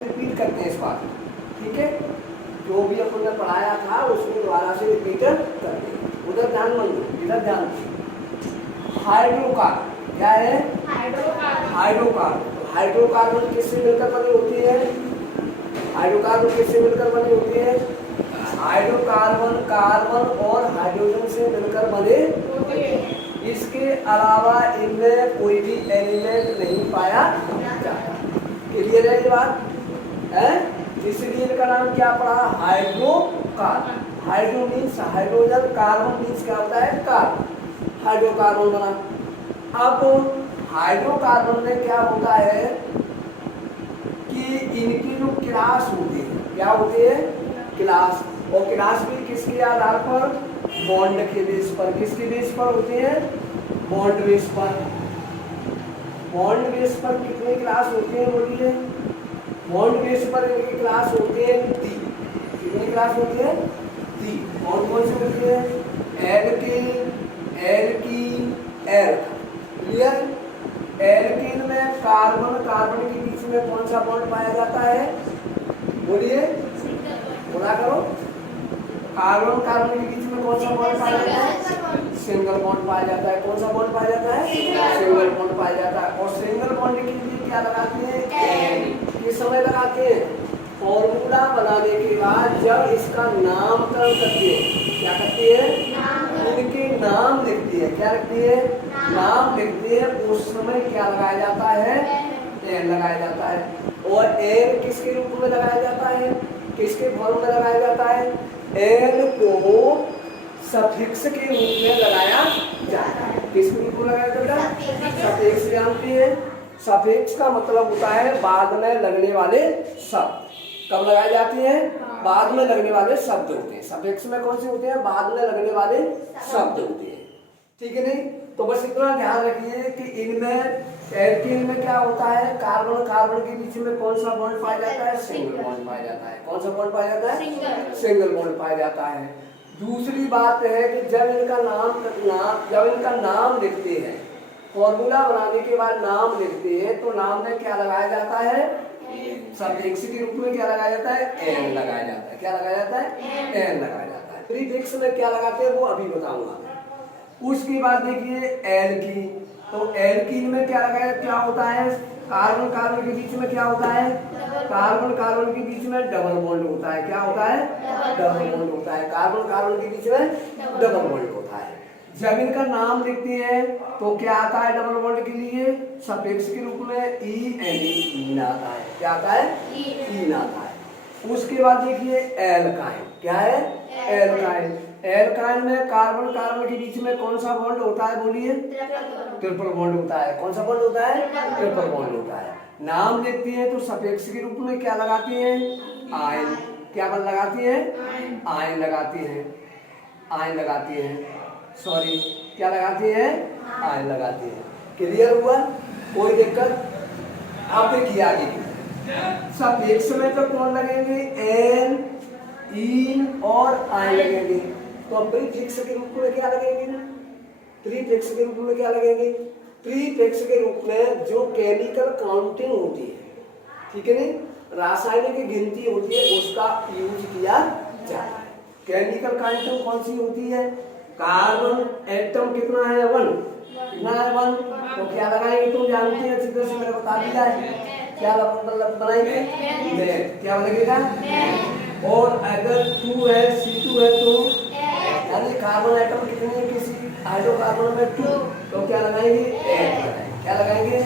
Repeat करते हैं इस बात को, ठीक है। जो भी अपन ने पढ़ाया था उसको दोबारा से रिपीट करते हैं। उधर ध्यान मत दो, इधर ध्यान दो। हाइड्रोकार्बन क्या है? हाइड्रोकार्बन। हाइड्रोकार्बन किससे मिलकर बनी होती है? हाइड्रोकार्बन किससे मिलकर बनी होती है? हाइड्रोकार्बन कार्बन और हाइड्रोजन से मिलकर बने होते हैं। इसके अलावा इनमें कोई भी एलिमेंट नहीं पाया जाता। क्लियर है ये बात है? इसलिए इनका नाम क्या पड़ा? Hydrocarbon. Hydro means hydrogen, carbon means क्या होता है? कार्बन। हाइड्रोकार्बन बना। अब हाइड्रोकार्बन में क्या होता है कि इनकी जो क्लास होती है, क्या होती है? क्लास। और क्लास भी किसके आधार पर? बॉन्ड के बेस पर। किसके बेस पर होती है? बॉन्ड बेस पर। बॉन्ड बेस पर कितनी क्लास होती है बोलिए? बॉन्ड बेस पर इनकी क्लास होती है 3। कितनी क्लास होती है? 3। कौन कौन सी होती है? एल्किन, एल्कीन, एल्क। क्लियर? एल्किन में कार्बन कार्बन के बीच में कौन सा बॉन्ड पाया जाता है? बोलिए, बोला करो। कार्बन कार्बन के बीच में कौन सा बॉन्ड पाया जाता है? सिंगल बॉन्ड पाया जाता है। कौन सा बॉन्ड पाया जाता है? सिंगल बॉन्ड पाया जाता है। और सिंगल बॉन्ड के लिए क्या लगाते हैं? एन। किस समय लगाते हैं? फॉर्मूला बनाने के बाद जब इसका नामकरण करती है। क्या करती है? इनके नाम लिखती है। क्या लिखती है? नाम लिखती है। उस समय क्या लगाया जाता है? एन लगाया जाता है। और एन किसके रूप में लगाया जाता है? किसके फॉर्म में लगाया जाता है? एन को सफिक्स के रूप में लगाया जाता है। किस रूप में लगाया जाता है? सफिक्स जानती है? सफिक्स का मतलब होता है बाद में लगने वाले शब्द। कब लगाई जाती है? बाद में लगने वाले शब्द होते हैं। सफिक्स में कौन से होते हैं? बाद में लगने वाले शब्द होते हैं। ठीक है नहीं? तो बस इतना ध्यान रखिए कि इनमें एल्कीन में क्या होता है? कार्बन कार्बन के बीच में कौन सा बॉन्ड पाया जाता है? सिंगल बॉन्ड पाया जाता है। कौन सा बॉन्ड पाया जाता है? सिंगल बॉन्ड पाया जाता है। दूसरी बात है कि जब इनका नाम लिखते हैं, फॉर्मूला बनाने के बाद नाम लिखते हैं, तो नाम में क्या लगाया जाता है? सफिक्स के रूप में क्या लगाया जाता है? एन लगाया जाता है। क्या लगाया जाता है? एन लगाया जाता है। प्रीफिक्स में क्या लगाते हैं वो अभी बताऊंगा। उसके बाद देखिए एल्कीन। तो एल्कीन में क्या लगाया, क्या होता है? कार्बन कार्बन के बीच में क्या होता है? कार्बन कार्बन के बीच में डबल बॉन्ड होता है। क्या होता है? डबल बॉन्ड होता है। कार्बन कार्बन के बीच में डबल बॉन्ड होता है। जब इनका नाम लिखते हैं तो क्या आता है? डबल बॉन्ड के लिए सफिक्स के रूप में ईन आता है। क्या आता है? ईन आता है। उसके बाद देखिए एल्काइन। क्या है? एल्काइन। एल्काइन में कार्बन कार्बन के बीच में कौन सा बॉन्ड होता है? बोलिए। ट्रिपल बॉन्ड होता है। कौन सा बॉन्ड होता है? ट्रिपल बॉन्ड होता है। नाम लिखते हैं तो सफिक्स के रूप में क्या लगाती हैं? आयन। क्या बल लगाती है? आयन लगाती है। आयन लगाती है, सॉरी क्या लगाती है? आयन लगाती है। क्लियर हुआ? कोई दिक्कत? आप देखिए आगे की सफिक्स में तो कौन लगेंगे? एन, ईन और आयन लगेंगे। तो अब प्रीफिक्स के रूप में क्या लगेंगे? प्रीफिक्स के रूप में क्या लगेंगे? प्रीफिक्स के रूप में जो केमिकल काउंटिंग होती है, ठीक है नहीं, रासायनिक गिनती होती है, उसका यूज किया जाता है। केमिकल काउंटिंग कौन सी होती है? कार्बन एटम कितना है? 1। कितना है? 1। तो क्या लगाएंगे? तुम जानते हैं, अच्छी तरह से मेरे बता दिया है। क्या बनाएंगे? नेट। क्या लगेगा? और अगर 2 है, C2 है तो यानी कार्बन एटम कितने हैं किसी हाइड्रोकार्बन में? 2। तो क्या लगाएंगे? एट लगाएंगे। क्या लगाएंगे?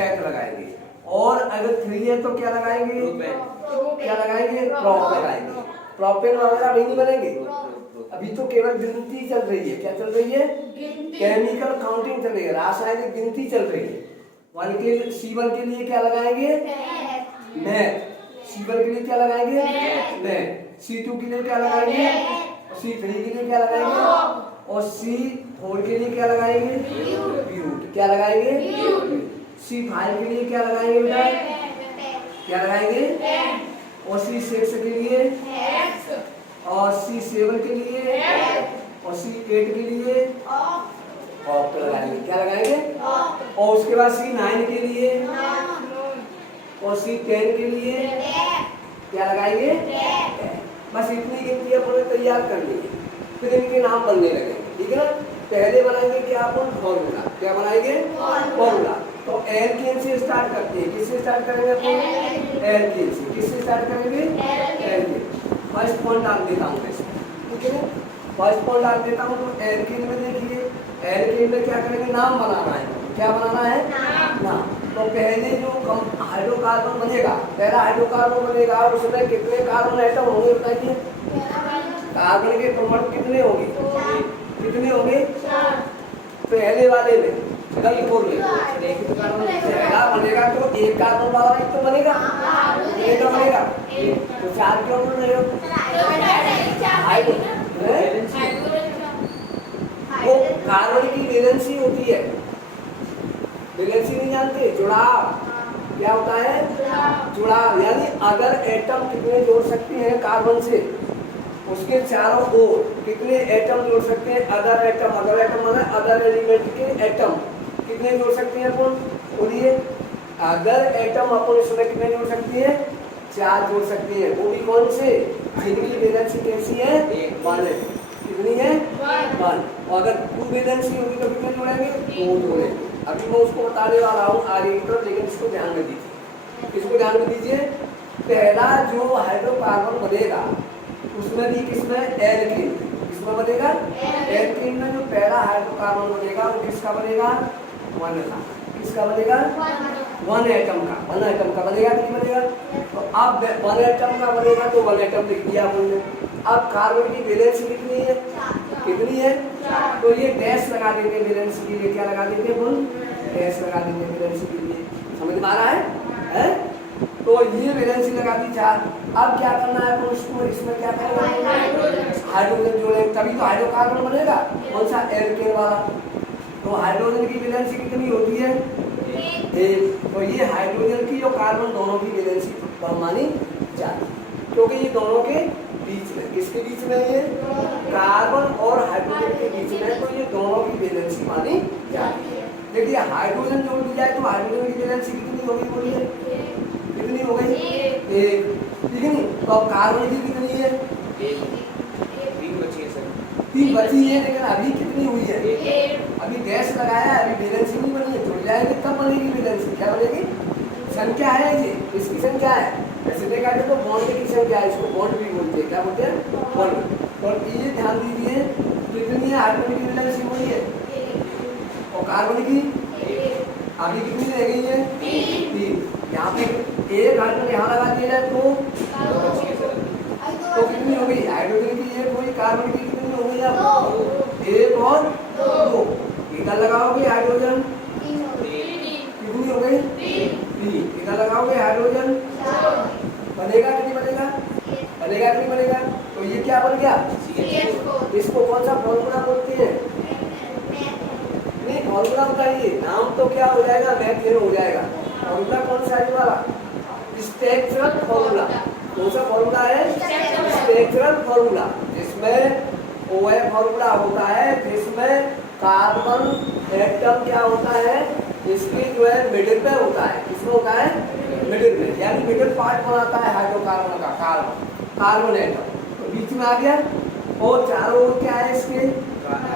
एट लगाएंगे। और अगर 3 है तो क्या लगाएंगे? क्या लगाएंगे? प्रोप लगाएंगे। प्रोपेन वगैरह अभी नहीं बनेंगे, अभी तो केवल गिनती चल रही है। क्या चल रही है? केमिकल काउंटिंग चल रही है, रासायनिक गिनती चल रही है। C1 के लिए क्या लगाएंगे? नेट। C1 के लिए क्या लगाएंगे? नेट। C2 के लिए क्या लगाएंगे? C3 के लिए क्या लगाएंगे? और C4 के लिए क्या लगाएंगे? ब्यूट। क्या लगाएंगे? C5 के लिए क्या लगाएंगे बेटा? क्या लगाएंगे? और C6 के लिए, और C7 के लिए, और C8 के लिए ऑक्ट लगाएंगे। क्या लगाएंगे? और उसके बाद C9 के लिए और C10 के लिए क्या लगाएंगे? बस इतनी गिनती अपने तैयार करनी है, फिर इनके नाम बनने लगेंगे, ठीक है ना। पहले बनाएंगे क्या अपन? फॉर्मूला। क्या बनाएंगे? फॉर्मूला। तो एल्केन से स्टार्ट करते हैं। किससे स्टार्ट करेंगे अपन? एल्केन से। किससे स्टार्ट करेंगे? एल्केन। फर्स्ट पॉइंट डाल देता हूँ इसमें, ठीक है। फर्स्ट पॉइंट डाल देता हूँ। तो एल्केन में देखिए, एल्केन में क्या करेंगे? नाम बनाना है। क्या बनाना है? नाम। तो पहले जो हाइड्रोकार्बन बनेगा, पहला हाइड्रोकार्बन बनेगा, उसमें कितने कार्बन एटम होंगे बताइए? कार्बन के परमाणु कितने होंगे? कितने होंगे? पहले वाले में गलत बोल रहे, पहला बनेगा तो एक कार्बन वाला एक तो बनेगा, बनेगा। तो 4 क्यों बोल रहे हो? वो कार्बन की वैलेंसी होती है। वैलेंसी नहीं जानते? जुड़ाव। क्या होता है? जुड़ाव। यानी अगर एटम कितने जोड़ सकते हैं कार्बन से, उसके चारों ओर कितने एटम जोड़ सकते हैं? Other atom. अदर एटम माने अदर एलिमेंट के एटम कितने जोड़ सकते हैं अपन? बोलिए। अदर एटम अपन इसमें कितने जोड़ सकते हैं? 4 जोड़ सकते हैं। वो भी कौन से? जिनकी वैलेंसी कैसी है? 1 है। कितनी है? 1। और अगर 2 वैलेंसी होगी तो कितने जोड़ेंगे? 2 जोड़ेंगे। अभी मैं उसको बताने वाला हूँ आगे की तरफ, लेकिन इसको ध्यान में दीजिए। इसको ध्यान में दीजिए। पहला जो हाइड्रोकार्बन बनेगा उसमें भी किसमें? एल्केन। किसमें बनेगा? एल्केन में जो पहला हाइड्रोकार्बन बनेगा वो किसका बनेगा? 1 का। किसका बनेगा? 1 एटम का। 1 एटम का बनेगा कि नहीं बनेगा? तो अब 1 एटम का बनेगा तो 1 एटम लिख दिया हमने। अब कार्बन की वैलेंसी कितनी है? कितनी है? तो ये डैश लगा देंगे वैलेंसी के लिए। क्या लगा देंगे अपन? डैश लगा देंगे वैलेंसी के लिए। समझ में आ रहा है? तो ये वैलेंसी लगा दी 4। अब क्या करना है अपन उसको? इसमें क्या करेंगे? हाइड्रोजन जोड़ेंगे, तभी तो हाइड्रोकार्बन बनेगा। कौन सा? एल्केन वाला। तो हाइड्रोजन की वैलेंसी कितनी होती है? 1। तो ये हाइड्रोजन की और कार्बन दोनों की वैलेंसी मानी जाती है, क्योंकि ये दोनों के बीच में। किसके बीच में? ये कार्बन और हाइड्रोजन के बीच में। तो ये दोनों की वैलेंसी मानी जाती है। देखिए हाइड्रोजन जोड़ दी जाए तो हाइड्रोजन की वैलेंसी कितनी होगी? बोलिए। कितनी हो गई? 1, ठीक है। तो अब कार्बन की कितनी है? 3 बची है सर। 3 बची है, लेकिन अभी कितनी हुई है? अभी गैस लगाया है, अभी वैलेंसी नहीं बनी है। जुड़ जाएगी तब बनेगी वैलेंसी। क्या बनेगी? संख्या है ये, इसकी संख्या है। ऐसे देखा जाए तो बॉन्ड की संख्या है, इसको बॉन्ड भी बोलते हैं। क्या बोलते हैं? बॉन्ड। और ये ध्यान दीजिए कितनी है हाइड्रोजन की वैलेंसी हुई है और कार्बन की अभी कितनी रह गई है? 3। यहाँ पे एक हाइड्रोजन यहाँ लगा दिया जाए तो कितनी हो गई? हाइड्रोजन की 1 हुई, कार्बन की कितनी हो गई? आप 1 और 2 इधर लगाओगे हाइड्रोजन कितनी हो गई? 3। इधर लगाओगे हाइड्रोजन बनेगा कि नहीं बनेगा? बनेगा कि नहीं बनेगा? तो ये क्या बन गया? इसको कौन सा फॉर्मूला बोलते हैं? नहीं, फॉर्मूला बताइए। नाम तो क्या हो जाएगा? मैथेन हो जाएगा। फॉर्मूला कौन सा है वाला? Structural formula. कौन सा फॉर्मूला है? स्ट्रक्चरल फॉर्मूला, जिसमें OH फॉर्मूला होता है, जिसमें कार्बन एटम क्या होता है? इसकी जो है मिडिल पे होता है। किसमें होता है? मिडिल में। यानी मिडिल पार्ट बनाता है हाइड्रोकार्बन का कार्बन एटम। तो बीच में आ गया। और चारों ओर क्या है इसके?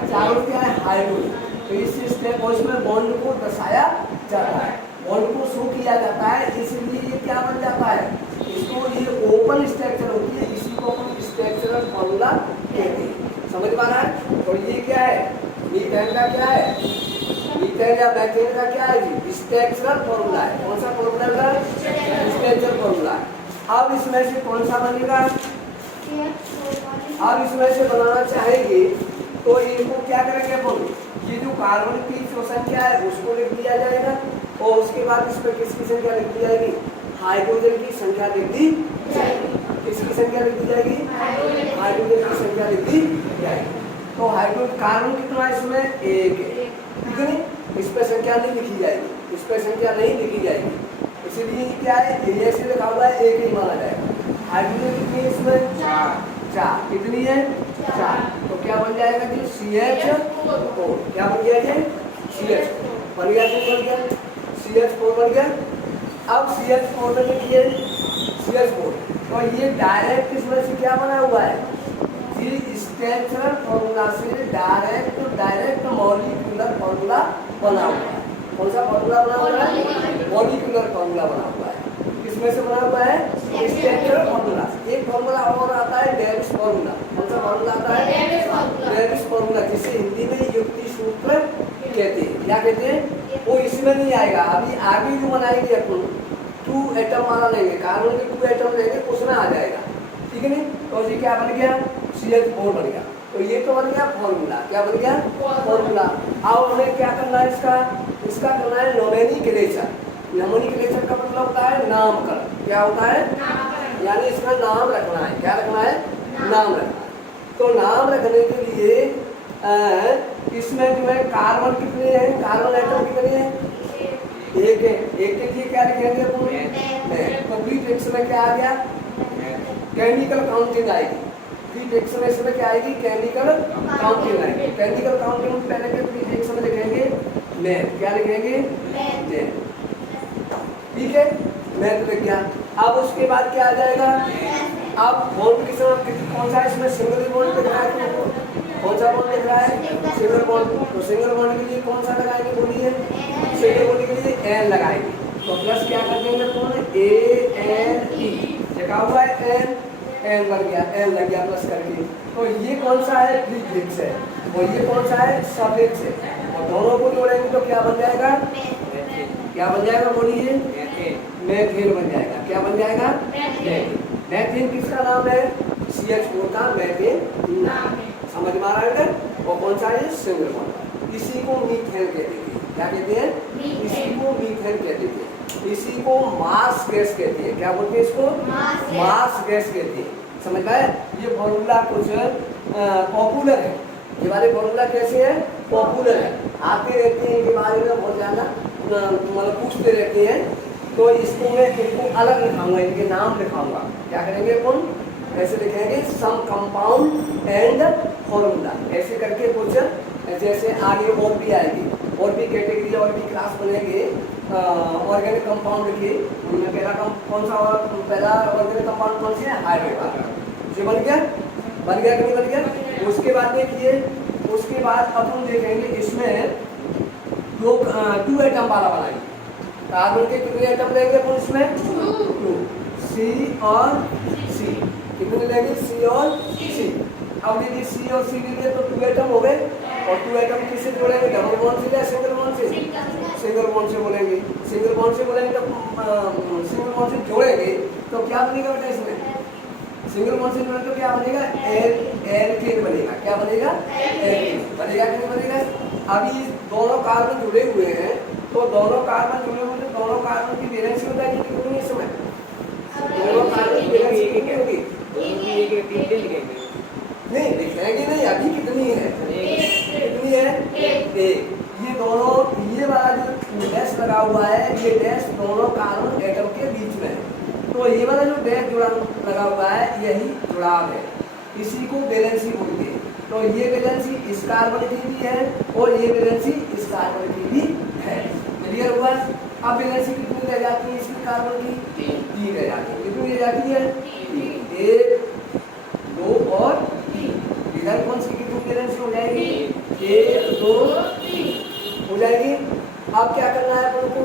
चारों ओर क्या है? हाइड्रोजन। तो इस स्टेप और इसमें बॉन्ड को दर्शाया जाता है, बॉन्ड को शो किया जाता है। इसलिए ये क्या बन जाता है? इसको ये ओपन स्ट्रक्चर होती है, इसी को हम स्ट्रक्चरल फॉर्मूला कहते हैं। समझ पा रहा है? और ये क्या है? मीथेन का क्या है? मीथेन या मैथेन का क्या है जी? स्ट्रक्चरल फॉर्मूला है। कौन सा फॉर्मूला का? स्ट्रक्चरल फॉर्मूला है। अब इसमें से कौन सा बनेगा? अब इसमें से बनाना चाहेंगे तो इनको क्या करेंगे अपन? ये जो कार्बन की जो संख्या है उसको लिख दिया जाएगा और उसके बाद इसमें किसकी संख्या लिख दी जाएगी? हाइड्रोजन की संख्या लिख दी जाएगी। किसकी संख्या लिख दी जाएगी? हाइड्रोजन की संख्या लिख दी जाएगी। तो हाइड्रोजन कार्बन कितना है इसमें? 1 है, ठीक है। इस पर संख्या नहीं लिखी जाएगी, इस पर संख्या नहीं लिखी जाएगी। इसलिए क्या है? ये ऐसे लिखा हुआ है, 1 ही माना जाएगा। हाइड्रोजन कितनी है इसमें? 4। कितनी है? 4। तो क्या बन जाएगा जी? CH4। क्या बन गया जी? CH4 बन गया। CH4 बन गया। अब CH4 में देखिए CH4, तो ये डायरेक्ट इसमें से क्या बना हुआ है, स्ट्रक्चरल फॉर्मूला से डायरेक्ट मॉलिक्यूलर फॉर्मूला बना हुआ है। कौन सा फॉर्मूला बना हुआ है, मॉलिक्यूलर फॉर्मूला बना हुआ है। किसमें से बना हुआ है, स्ट्रक्चरल फॉर्मूला। एक फॉर्मूला और आता है डेविस फॉर्मूला। कौन सा फॉर्मूला आता है, डेविस फॉर्मूला, जिसे हिंदी में युक्ति सूत्र कहते हैं। क्या कहते हैं, वो इसमें नहीं आएगा, अभी आगे जो बनाएंगे अपन 2 एटम वाला लेंगे, कार्बन के 2 एटम लेंगे, उसमें आ जाएगा, ठीक है नहीं। तो ये क्या बन गया, CH4 बन गया। तो ये तो बन गया फॉर्मूला, क्या बन गया, फॉर्मूला। अब हमें क्या करना है, इसका करना है नोमेनक्लेचर। नोमेनक्लेचर का मतलब होता है नामकरण। क्या होता है, यानी इसका नाम रखना है। क्या रखना है, नाम रखना है। तो नाम रखने के लिए इसमें जो है कार्बन कितने हैं, कार्बन एटम कितने हैं, एक है। एक के लिए क्या लिखेंगे अपन, तो प्रीफिक्स में क्या आ गया, केमिकल काउंटिंग आएगी। प्रीफिक्स में इसमें क्या आएगी, केमिकल काउंटिंग आएगी। केमिकल काउंटिंग पहले के प्रीफिक्स में लिखेंगे मैथ। क्या लिखेंगे, मैथ, ठीक है, मैथ लिख गया। अब उसके बाद क्या आ जाएगा, अब बॉन्ड किस कौन सा है, इसमें सिंगल बॉन्ड लिख रहा है, कौन सा बॉन्ड लिख रहा है, सिंगल बॉन्ड। तो सिंगल बॉन्ड के लिए कौन सा लगाएंगे, बोलिए, सिंगल बॉन्ड के लिए N लगाएंगे। तो प्लस क्या कर देंगे कौन, ANE लिखा हुआ है, N लग गया, N लग गया प्लस करके। तो ये कौन सा है, प्रीफिक्स है, और ये कौन सा है, सफिक्स है। और दोनों को जोड़ेंगे तो क्या बन जाएगा, क्या बन जाएगा, बोलिए, मेथेन बन जाएगा। क्या बन जाएगा, मेथेन। मेथेन किसका नाम है, CH4 का मेथेन नाम है। समझ में आ रहा है। और कौन सा है, सिंगल बॉन्ड। इसी को मीथेन कहते हैं। क्या कहते हैं, इसी को मीथेन कहते हैं। इसी को मास गैस कहते हैं। क्या बोलते हैं इसको, मास गैस कहते हैं। समझ में आया। ये फॉर्मूला कुछ पॉपुलर है, ये वाले फॉर्मूला कैसे है, पॉपुलर है, आते रहते हैं, इनके बारे में बहुत ज्यादा मतलब पूछते रहते हैं। तो इसको मैं इनको अलग लिखाऊंगा, इनके नाम लिखाऊंगा। क्या करेंगे अपन, ऐसे लिखेंगे सम कंपाउंड एंड फॉर्मूला, ऐसे करके कुछ जैसे आगे और भी आएगी, और भी कैटेगरी और भी क्लास बनेंगे। ऑर्गेनिक कंपाउंड लिखिए, उनमें पहला कौन सा, पहला ऑर्गेनिक कंपाउंड कौन सी है, हाइड्रोकार्बन। जो बन गया, बन गया कि नहीं बन गया। उसके बाद देखिए, उसके बाद अपन देखेंगे इसमें 2 एटम वाला बनाएंगे। कार्बन के कितने एटम लेंगे अपन इसमें, 2, C और C, कितने लेंगे, C और C। अब यदि C और C लेंगे तो 2 एटम हो गए, और 2 एटम किससे जोड़ेंगे, डबल बॉन्ड से या सिंगल बॉन्ड से, सिंगल बॉन्ड से बोलेंगे। सिंगल बॉन्ड से बोलेंगे तो सिंगल बॉन्ड से जोड़ेंगे तो क्या बनेगा बेटा, इसमें सिंगल बॉन्ड से जोड़ेंगे तो क्या बनेगा, एल्केन बनेगा। क्या बनेगा, एल्केन बनेगा कि नहीं बनेगा। अभी दोनों कार्बन जुड़े हुए हैं, तो दोनों कार्बन जुड़े हुए हैं, दोनों कार्बन की वैलेंसी हो जाएगी कितनी इस समय, दोनों कार्बन की वैलेंसी कितनी होगी, नहीं लिखेंगे नहीं, अभी कितनी है, कितनी है, 1। ये दोनों, ये वाला जो डैश लगा हुआ है, ये डैश दोनों कार्बन एटम के बीच में है। तो ये वाला जो डैश जुड़ा लगा हुआ है, यही जुड़ाव है, इसी को वैलेंसी बोलते हैं। तो ये वैलेंसी इस कार्बन की भी है, और ये वैलेंसी इस कार्बन की भी है। क्लियर हुआ। अब वैलेंसी कितनी रह जाती है इसकी, कार्बन की 3 रह जाती है। कितनी रह जाती है, 1, 2 और 3। इधर कौन सी कितनी वैलेंसी हो जाएगी, 1, 2, 3 हो जाएगी। अब क्या करना है अपन को,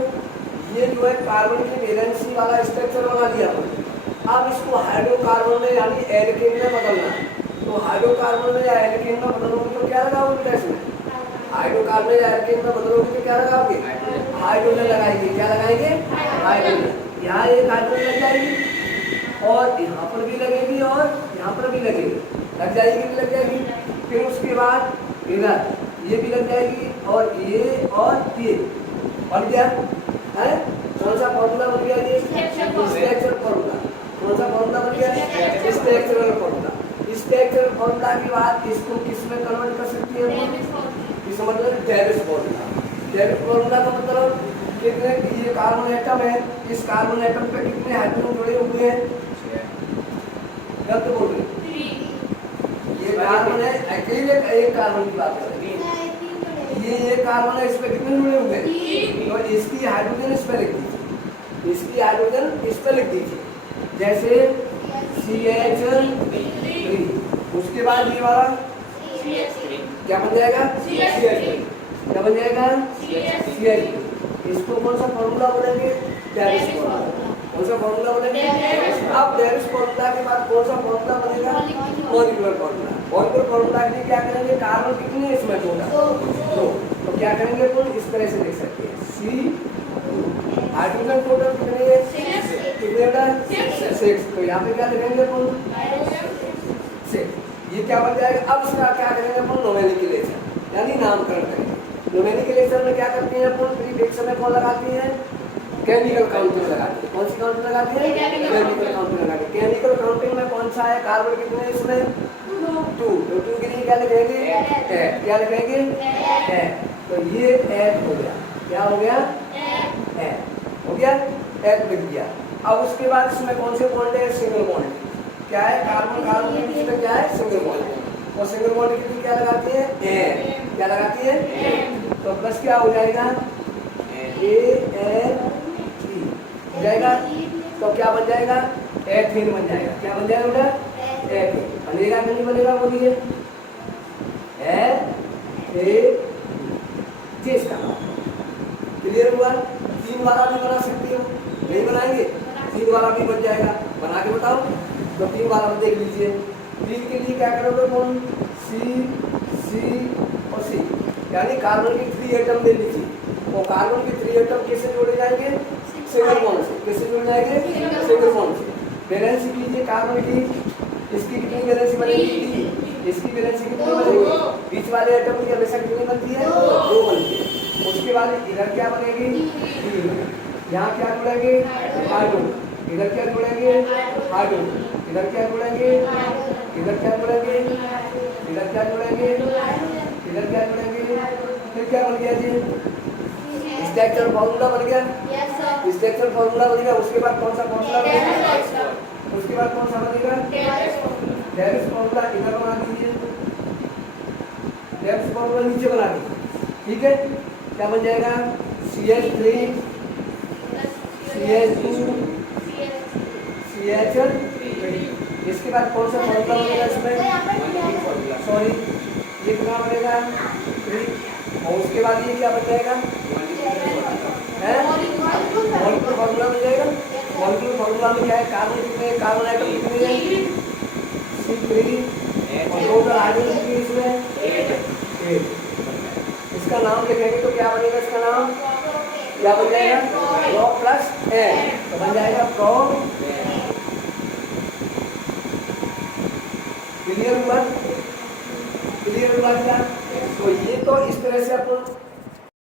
ये जो है कार्बन की वैलेंसी वाला स्ट्रक्चर बना दिया अपन। अब इसको हाइड्रोकार्बन में यानी एल्केन में बदलना है। तो हाइड्रोकार्बन में या एल्केन में बदलोगे तो क्या लगाओगे इसमें, हाइड्रोकार्बन या एल्केन में बदलोगे तो क्या लगाओगे, हाइड्रोजन लगाएंगे। क्या लगाएंगे, हाइड्रोजन। यहाँ एक हाइड्रोजन लग जाएगी, और यहाँ पर भी लगेगी, और यहाँ पर भी लगेगी, लग जाएगी कि लग जाएगी। फिर उसके बाद इधर ये भी लग जाएगी, और ये और ये बन गया है। कौन सा फॉर्मूला बन गया, ये स्ट्रक्चरल फॉर्मूला। कौन सा फॉर्मूला बन गया, स्ट्रक्चरल फॉर्मूला। स्ट्रक्चरल फॉर्मूला के बाद इसको किस में कन्वर्ट कर सकती है, इस मतलब डेविस फॉर्मूला। डेविस फॉर्मूला का मतलब कितने, ये कार्बन एटम है, इस कार्बन एटम पे कितने हाइड्रोजन जुड़े हुए हैं, गलत बोल रहे, ये कार्बन है, अकेले एक कार्बन की बात कर रहे हैं, ये कार्बन है, इस पे कितने जुड़े हुए हैं, तो इसकी हाइड्रोजन इस पे लिख दीजिए। इसकी हाइड्रोजन इस पर लिख दीजिए, जैसे CH3। उसके बाद ये वाला क्या बन जाएगा? CH3। क्या बन जाएगा? CH3। इसको कौन सा फॉर्मूला बोलेंगे? डेरिस फॉर्मूला। कौन सा फॉर्मूला बोलेंगे? अब डेरिस फॉर्मूला के बाद कौन सा फॉर्मूला बनेगा? Molecular formula. मॉलिक्यूलर फॉर्मूला के लिए क्या करेंगे? कार्बन कितने इसमें टोटल? 2। तो क्या करेंगे अपन? इस तरह से लिख सकते हैं C। हाइड्रोजन टोटल कितने है? 6। तो यहाँ पे क्या लिखेंगे अपन? 6। ये क्या बन जाएगा? अब इसका क्या करेंगे अपन? नोमेनक्लेचर यानी नामकरण करेंगे। नोमेनक्लेचर में क्या करते हैं अपन? प्रीफिक्स में कौन लगाते हैं? केमिकल काउंटिंग लगाते हैं। कौन सी काउंटिंग लगाते हैं? केमिकल काउंटिंग लगाते हैं। केमिकल काउंटिंग में कौन सा है? कार्बन कितने हैं इसमें? 2। तो 2 के लिए क्या लिखेंगे? क्या लिखेंगे? तो ये एक हो गया। क्या हो गया? हो गया, एक लिख दिया। अब उसके बाद इसमें कौन से बॉन्ड है? Single bond. क्या है? कार्बन कार्बन के बीच में क्या है? Single bond. और सिंगल बॉन्ड के लिए क्या लगाती है? क्या लगाती है? तो बस क्या हो जाएगा? A-N-3 हो जाएगा। तो क्या बन जाएगा? एथीन बन जाएगा। क्या बन जाएगा बेटा? एथीन। बनेगा कि नहीं बनेगा? बोलिए। क्लियर हुआ? 3 वाला भी बना सकती हो, नहीं बनाएंगे? 3 वाला भी बन जाएगा। बना के बताओ। तो 3 वाला में देख लीजिए। 3 के लिए क्या करोगे? कौन? C और C, यानी कार्बन की 3 एटम ले लीजिए। वो कार्बन के 3 एटम किससे जोड़े जाएंगे? सिंगल बॉन्ड से। किससे जोड़े जाएंगे? सिंगल बॉन्ड से। वैलेंस कीजिए कार्बन की। इसकी कितनी वैलेंस बनेगी? इसकी वैलेंस कितनी बनेगी? बीच वाले एटम की हमेशा कितनी बनती है? 2 बनती है। उसके बाद इधर क्या बनेगी? यहाँ क्या जुड़ेंगे? हाइड्रोजन। इधर क्या जुड़ेंगे? हाइड्रोजन। इधर क्या जुड़ेंगे? इधर क्या जुड़ेंगे? इधर क्या जुड़ेंगे? इधर क्या जुड़ेंगे? फिर क्या बन गया जी? स्ट्रक्चर फॉर्मूला बन गया। स्ट्रक्चर फॉर्मूला बनेगा। उसके बाद कौन सा फॉर्मूला बनेगा? उसके बाद कौन सा बनेगा? डेरिस फॉर्मूला। इधर बना दीजिए। डेरिस फॉर्मूला नीचे बना दीजिए। ठीक है? क्या बन जाएगा? CH3 CH2 CH3। इसके बाद कौन सा फॉर्मूला बनेगा इसमें? सॉरी, ये कितना बनेगा? 3। और उसके बाद ये क्या बन जाएगा? मॉलिक्यूलर फॉर्मूला बन जाएगा। मॉलिक्यूलर फॉर्मूला में क्या है? कार्बन कितने? कार्बन एटम कितने हैं? C3। और टोटल हाइड्रोजन कितने इसमें? 8। इसका नाम लिखेंगे तो क्या बनेगा? इसका नाम क्या बन जाएगा? Pro plus N. तो बन जाएगा प्रो। क्लियर हुआ? क्लियर हुआ क्या? तो ये तो इस तरह से अपन